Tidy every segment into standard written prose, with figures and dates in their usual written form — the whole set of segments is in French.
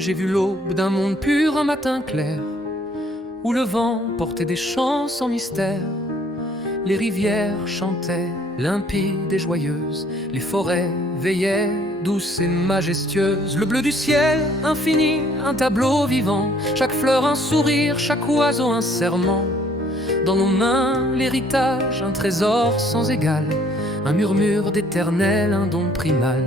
J'ai vu l'aube d'un monde pur un matin clair, où le vent portait des chants sans mystère. Les rivières chantaient, limpides et joyeuses, les forêts veillaient, douces et majestueuses. Le bleu du ciel, infini, un tableau vivant, chaque fleur un sourire, chaque oiseau un serment. Dans nos mains, l'héritage, un trésor sans égal, un murmure d'éternel, un don primal.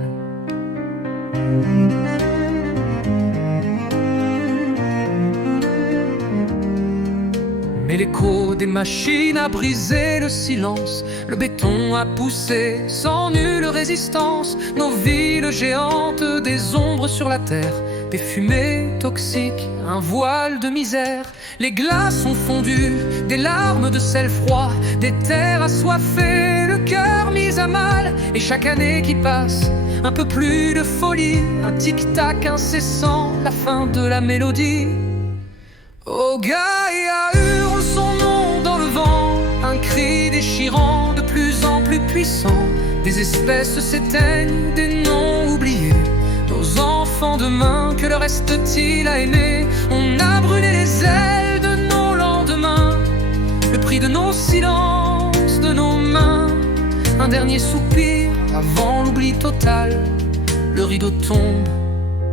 Mais l'écho des machines a brisé le silence, le béton a poussé sans nulle résistance nos villes géantes, des ombres sur la terre, des fumées toxiques, un voile de misère. Les glaces ont fondu, des larmes de sel froid, des terres assoiffées, le cœur mis à mal. Et chaque année qui passe, un peu plus de folie, un tic-tac incessant, la fin de la mélodie. Oh Gaïa hurle son nom dans le vent, un cri déchirant, de plus en plus puissant. Des espèces s'éteignent, des noms oubliés, nos enfants demain, que leur reste-t-il à aimer? On a brûlé les ailes de nos lendemains, le prix de nos silences, de nos mains. Un dernier soupir avant l'oubli total, le rideau tombe,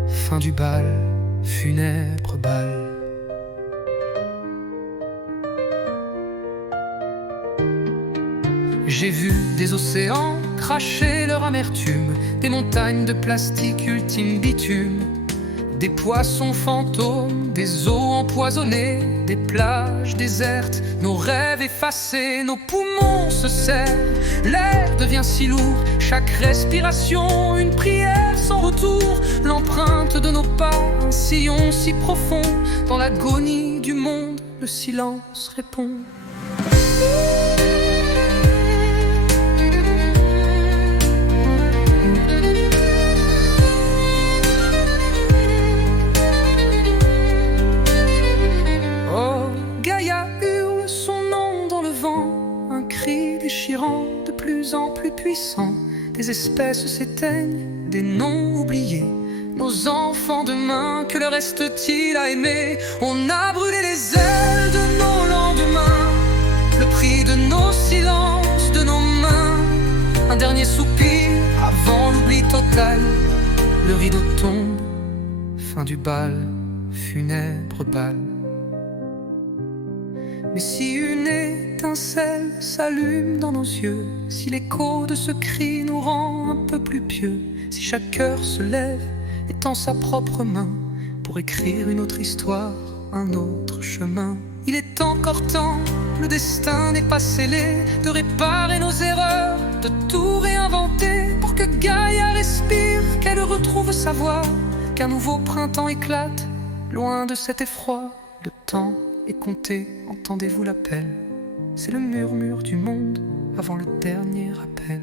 fin du bal, funèbre bal. J'ai vu des océans cracher leur amertume, des montagnes de plastique ultime bitume, des poissons fantômes, des eaux empoisonnées, des plages désertes, nos rêves effacés, nos poumons se serrent, l'air devient si lourd, chaque respiration une prière sans retour, l'empreinte de nos pas, un sillon si profond, dans l'agonie du monde, le silence répond. Déchirant, de plus en plus puissant, des espèces s'éteignent, des noms oubliés, nos enfants demain, que leur reste-t-il à aimer? On a brûlé les ailes de nos lendemains, le prix de nos silences, de nos mains. Un dernier soupir avant l'oubli total, le rideau tombe, fin du bal, funèbre bal. Mais si une étincelle s'allume dans nos yeux, si l'écho de ce cri nous rend un peu plus pieux, si chaque cœur se lève et tend sa propre main pour écrire une autre histoire, un autre chemin. Il est encore temps, le destin n'est pas scellé, de réparer nos erreurs, de tout réinventer pour que Gaïa respire, qu'elle retrouve sa voix, qu'un nouveau printemps éclate, loin de cet effroi. Le temps est compté, entendez-vous l'appel? C'est le murmure du monde avant le dernier appel.